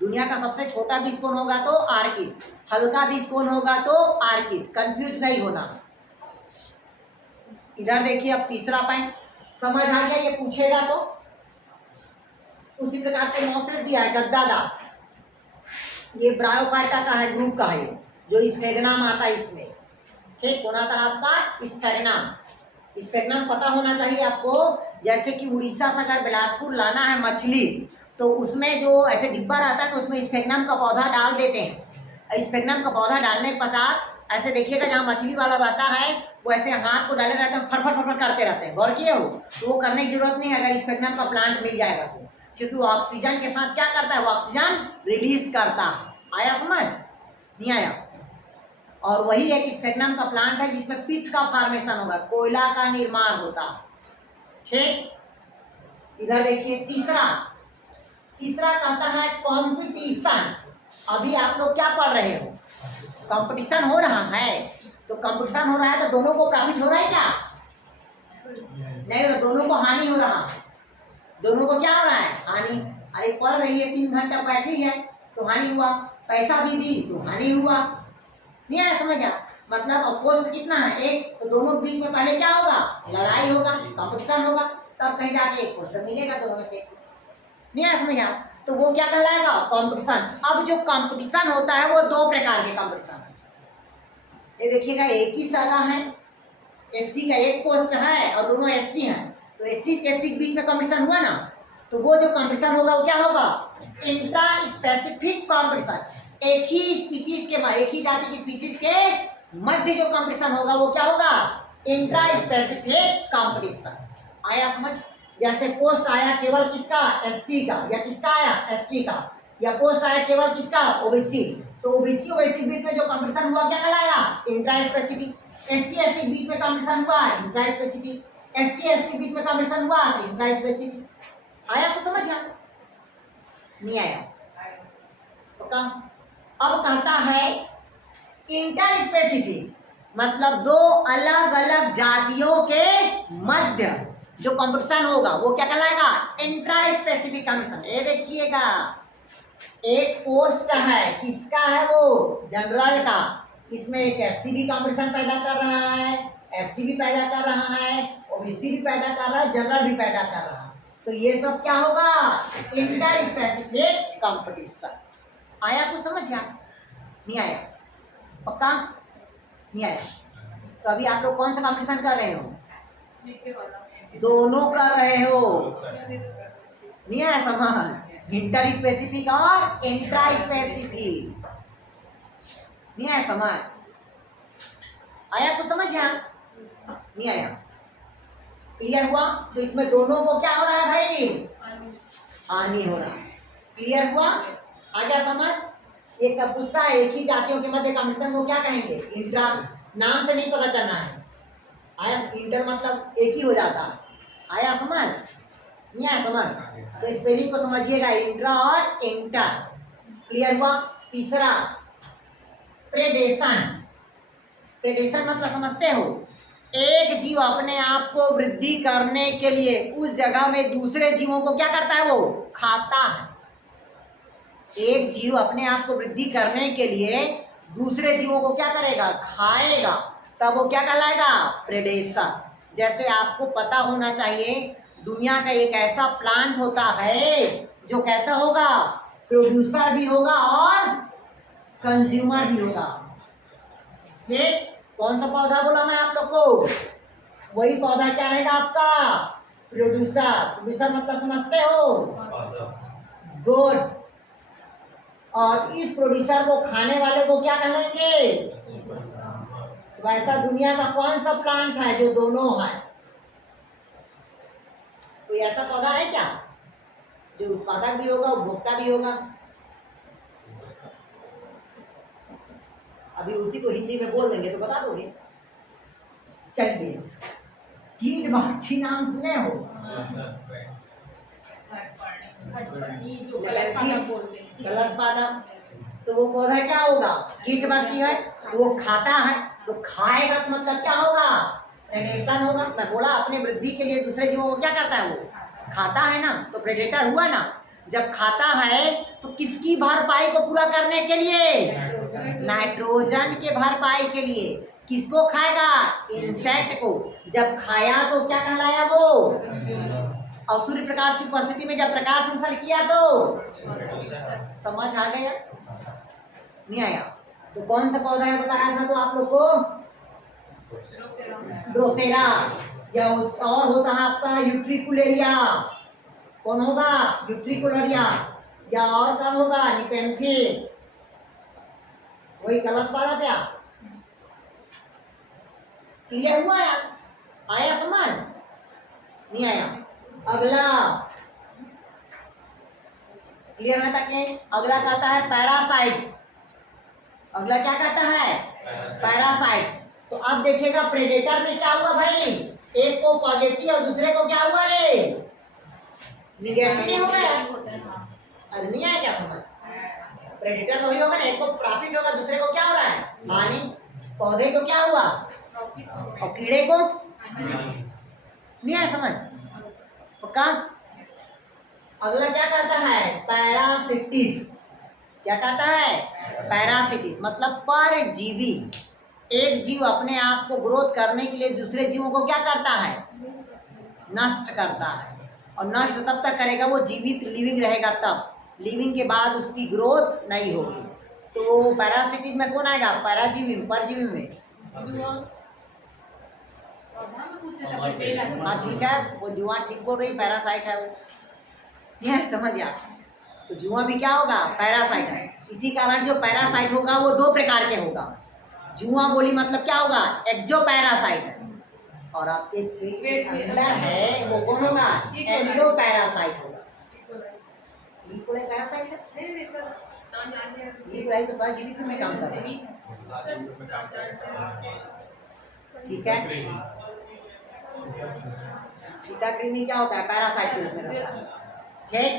दुनिया का सबसे छोटा बीज कौन होगा तो आर्किड, हल्का बीज कौन होगा तो आर्किड। कंफ्यूज नहीं होना। इधर देखिए अब तीसरा पॉइंट समझ आ गया, ये पूछेगा तो उसी प्रकार से मौसेस दिया है गद्दादार, ये ब्रायोफाइटा का है, ग्रुप का है, जो स्फेगनाम आता है इसमें। ठीक, कौन आता है आपका स्फेगनाम। स्फेगनाम पता होना चाहिए आपको। जैसे कि उड़ीसा से अगर बिलासपुर लाना है मछली तो उसमें जो ऐसे डिब्बा रहता है तो उसमें स्फेगनाम का पौधा डाल देते हैं। स्फेगनाम का पौधा डालने के पश्चात ऐसे देखिएगा जहाँ मछली वाला रहता है वो ऐसे हाथ को डाले रहते हैं, फटफट फटफट करते रहते हैं। गौर किए हो? तो वो करने की जरूरत नहीं है अगर स्फेगनाम का प्लांट मिल जाएगा तो, क्योंकि वो ऑक्सीजन के साथ क्या करता है, वो ऑक्सीजन रिलीज करता है। आया समझ? नहीं आया? और वही एक स्फेगनाम का प्लांट है जिसमें पिट का फॉर्मेशन होगा, कोयला का निर्माण होता है। ठीक, इधर देखिए तीसरा कहता है कंपटीशन। अभी आप लोग क्या पढ़ रहे हो? कंपटीशन हो रहा है। तो कंपटीशन हो रहा है तो दोनों को प्रॉफिट हो रहा है क्या? नहीं हो रहा, दोनों को हानि हो रहा है। दोनों को क्या हो रहा है? हानि। अरे पढ़ रही है 3 घंटा बैठी है तो हानि हुआ, पैसा भी दी तो हानि हुआ। नहीं आया समझ? मतलब अपोस्ट कितना है? एक। तो दोनों के बीच में पहले क्या होगा? लड़ाई होगा, कंपटीशन होगा, तब कहीं जाके एक पोस्टर मिलेगा दोनों में से। नहीं आया समझ? तो वो क्या कहलाएगा? कंपटीशन। अब जो कंपटीशन होता है वो 2 प्रकार के कंपटीशन है। ये देखिएगा एक ही साला है, एससी का एक पोस्ट है और दोनों एससी हैं, तो एससी के बीच में कंपटीशन हुआ ना, तो वो जो कंपटीशन होगा वो क्या होगा? Intra specific competition. एक ही स्पीसीज के, एक ही जाति की स्पीसीज के मध्य जो कंपटीशन होगा वो क्या होगा? Intra specific competition. आया समझ? जैसे पोस्ट आया केवल किसका? एससी का, या किसका आया? एसटी का, या पोस्ट आया केवल किसका? ओबीसी। तो ओबीसी बीच में जो कंपटीशन हुआ क्या कहलाएगा? Intra specific. एससी एसटी बीच में कंपटीशन हुआ इंट्रा स्पेसिफिक। एसटी एसटी बीच में कंपटीशन हुआ इंट्रा स्पेसिफिक। आया कुछ समझ? नहीं आया? ओके। अब कहता है इंटर स्पेसिफिक, मतलब 2 अलग अलग जातियों के मध्य जो कंपटीशन होगा वो क्या कहलाएगा? Intra specific competition. ये देखिएगा एक पोस्ट है, किसका है वो? जनरल का। इसमें एक एससी भी कंपटीशन पैदा कर रहा है, एसटी भी पैदा कर रहा है, ओबीसी भी पैदा कर रहा है, जनरल भी पैदा कर रहा है। तो ये सब क्या होगा? Inter specific competition. आया कुछ समझ? नहीं आया? पक्का नहीं आया? तो अभी आप लोग कौन सा कंपटीशन कर रहे हो? दोनों कर रहे हो। नहीं आया समझ? इंटर स्पेसिफिक और इंट्रा स्पेसिफिक। नहीं आया समझ? आया कुछ समझ? नहीं आया? क्लियर हुआ? तो इसमें दोनों को क्या हो रहा है भाई? हानि हो रहा है। क्लियर हुआ? आ गया समझ? ये कब पूछता है एक ही जातियों के मध्य कंपटीशन को क्या कहेंगे? इंट्रा। नाम से नहीं पता चलना है। आया? इंटर मतलब एक ही हो जाता है। आया समझ? नहीं आया समझ? तो स्पेलिंग को समझिएगा, इंट्रा और इंटर। क्लियर हुआ? तीसरा प्रेडेशन। प्रेडेशन मतलब समझते हो? एक जीव अपने आप को वृद्धि करने के लिए उस जगह में दूसरे जीवों को क्या करता है? वो खाता है। एक जीव अपने आप को वृद्धि करने के लिए दूसरे जीवों को क्या करेगा? खाएगा। तब वो क्या कहलाएगा? प्रेडेशन। जैसे आपको पता होना चाहिए दुनिया का एक ऐसा प्लांट होता है जो कैसा होगा? प्रोड्यूसर भी होगा और कंज्यूमर भी होगा। ठीक, कौन सा पौधा बोला मैं आप लोग को? वही पौधा क्या रहेगा आपका? प्रोड्यूसर। प्रोड्यूसर मतलब समझते हो? गुड। और इस प्रोड्यूसर को खाने वाले को क्या कहेंगे? वैसा दुनिया का कौन सा प्लांट है जो दोनों है? कोई ऐसा पौधा है क्या जो उत्पादक भी होगा उपभोक्ता भी होगा? अभी उसी को हिंदी में बोल देंगे तो बता दोगे? चलिए, कीट बाछी नाम सुने हो? कलश पादप, तो वो पौधा क्या होगा, कीट बच्ची है, तो वो खाता है, तो खाएगा तो मतलब क्या होगा, प्रेडेशन होगा। मैं बोला अपने वृद्धि के लिए दूसरे जीवों को क्या करता है, वो खाता है ना, तो प्रेडेटर हुआ ना। जब खाता है तो किसकी भरपाई को पूरा करने के लिए, नाइट्रोजन के भरपाई के लिए। किसको खाएगा, इंसेक्ट को। जब खाया तो क्या कहलाया वो, और सूर्य प्रकाश की उपस्थिति में जब प्रकाश संसर्ग किया तो समझ आ गया, नहीं आया। तो कौन सा पौधा है बता रहा था तो आप लोग को, ड्रोसेरा, या और होता है आपका यूट्रिकुलेरिया। कौन होगा, यूट्रिकुलेरिया, या और कौन होगा, निपेंथी, वही कलश पारा क्या। क्लियर हुआ यार, आया समझ, नहीं आया। अगला क्लियर है ताकि अगला कहता है पैरासाइट्स। अगला क्या कहता है, पैरासाइट्स। तो अब देखिएगा प्रेडेटर में क्या हुआ भाई, एक को पॉजिटिव और दूसरे को क्या हुआ रे, निगेटिव नहीं हो गया। अरे नहीं आया क्या समझ, प्रेडेटर वही होगा ना, एक को प्रॉफिट होगा दूसरे को क्या हो रहा है, हानि। पौधे को क्या हुआ और कीड़े को नहीं आया समझ, पक्का। अगला क्या कहता है, पैरासिटिस। क्या कहता है, पैरासिटिस मतलब परजीवी। एक जीव अपने आप को ग्रोथ करने के लिए दूसरे जीवों को क्या करता है, नष्ट करता है। और नष्ट तब तक करेगा वो जीवित लिविंग रहेगा, तब लिविंग के बाद उसकी ग्रोथ नहीं होगी। तो वो पैरासिटिस में कौन आएगा, पैराजीवी, परजीवी में। हाँ ठीक है, वो जुआ ठीक बोल रही, पैरासाइट है वो, ये समझ गया। तो जुआ भी क्या होगा, पैरासाइट है। इसी कारण जो पैरासाइट होगा वो दो प्रकार के होगा। जुआ बोली मतलब क्या होगा, एक्जो पैरासाइट है, और आपके पेट के अंदर है वो कौन होगा, एंडो पैरासाइट होगा। इक्वल पैरासाइट है, इक्वल तो सजीवित में काम कर रहा है, ठीक है। कीटाकृमि क्या होता है, पैरासाइट के रूप में रहता है, ठीक।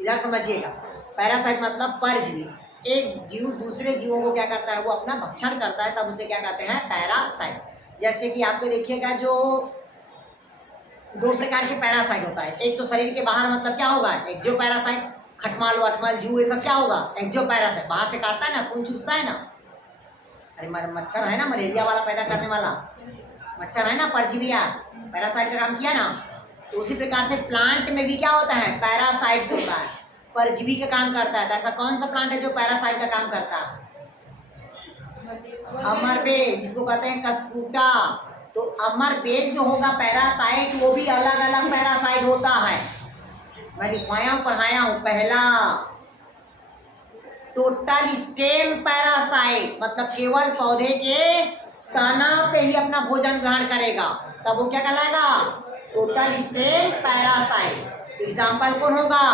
इधर समझिएगा, पैरासाइट मतलब परजीवी। एक जीव दूसरे जीवों को क्या करता है, वो अपना भक्षण करता है, तब उसे क्या कहते हैं, पैरासाइट। जैसे कि आपको देखिएगा जो दो प्रकार के पैरासाइट होता है, एक तो शरीर के बाहर मतलब क्या होगा, एक्जो पैरासाइट, खटमाल वटमाल जू ये सब क्या होगा, एक्जो पैरासाइट, बाहर से काटता है ना, खून चूसता है ना। अरे मच्छर है ना, मलेरिया वाला पैदा करने वाला मच्छर है ना, परजीविया, पैरासाइट का काम किया ना। तो उसी प्रकार से प्लांट में भी क्या होता है, पैरासाइट्स होता है, परजीवी का काम करता है। तो ऐसा कौन सा प्लांट है जो पैरासाइट का काम करता है, अमरबेल, जिसको कहते हैं कस्कूटा। तो अमरबेल जो होगा पैरासाइट, वो भी अलग अलग पैरासाइट होता है। मैं लिखवाया हूँ, पढ़ाया हूँ। पहला टोटल स्टेम पैरासाइट, मतलब केवल पौधे के तना पे ही अपना भोजन ग्रहण करेगा, तब वो क्या कहलाएगा, टोटल स्टेम पैरासाइट। एग्जाम्पल कौन होगा,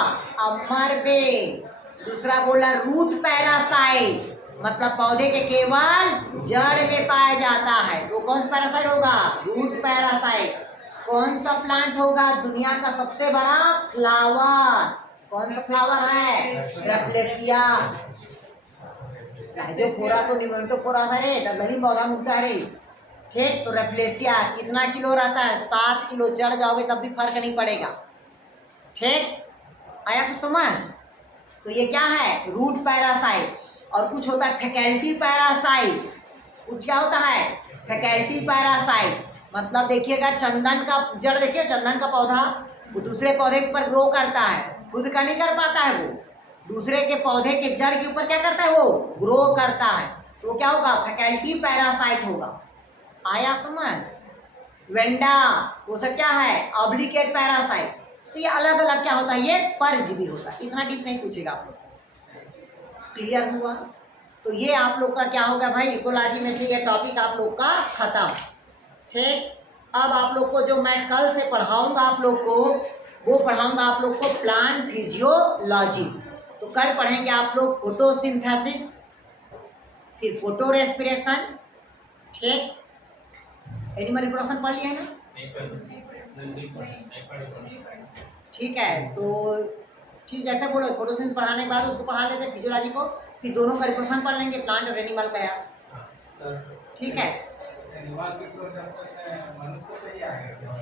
अमरबेल। दूसरा बोला रूट पैरासाइट, मतलब पौधे के केवल जड़ में पाया जाता है, वो कौन सा पैरासाइट होगा, रूट पैरासाइट। कौन सा प्लांट होगा, दुनिया का सबसे बड़ा फ्लावर, कौन सा फ्लावर है, रेफ्लेसिया। जो फोरा तो निमेंटो फोरा था रे, दलदली पौधा मुकता है रे, ठीक। तो रेफ्लेसिया कितना किलो रहता है, 7 किलो। चढ़ जाओगे तब भी फर्क नहीं पड़ेगा, ठीक। आया कुछ समझ। तो ये क्या है, रूट पैरासाइट। और कुछ होता है फैकल्टी पैरासाइट। कुछ क्या होता है, फैकल्टी पैरासाइट, मतलब देखिएगा चंदन का जड़, देखिए चंदन का पौधा, वो दूसरे पौधे पर ग्रो करता है, खुद का नहीं कर पाता है, वो दूसरे के पौधे के जड़ के ऊपर क्या करता है, वो ग्रो करता है। तो क्या होगा, फैकल्टी पैरासाइट होगा। आया समझ। वेंडा वो सब क्या है, ऑब्लिकेट पैरासाइट। तो ये अलग अलग क्या होता है, ये परजीवी होता है। इतना डीप नहीं पूछेगा आप लोग, क्लियर हुआ। तो ये आप लोग का क्या होगा भाई, इकोलॉजी में से ये टॉपिक आप लोग का खत्म, ठीक। अब आप लोग को जो मैं कल से पढ़ाऊंगा आप लोग को, वो पढ़ाऊंगा आप लोग को प्लांट फिजियोलॉजी। तो कल पढ़ेंगे आप लोग फोटोसिंथेसिस, फिर फोटो रेस्पिरेशन, ठीक। एनिमल रिप्रोडक्शन पढ़ लिया है ना, ठीक है। तो ठीक, जैसे बोलो फोटोसिंथेसिस पढ़ाने के बाद उसको पढ़ा लेते हैं फिजियोलॉजी को। फिर दोनों का रिप्रोडक्शन पढ़ लेंगे, प्लांट और एनिमल का यार। हाँ, सर ठीक है। एनिमल के तो मनुष्य से ही आएगा।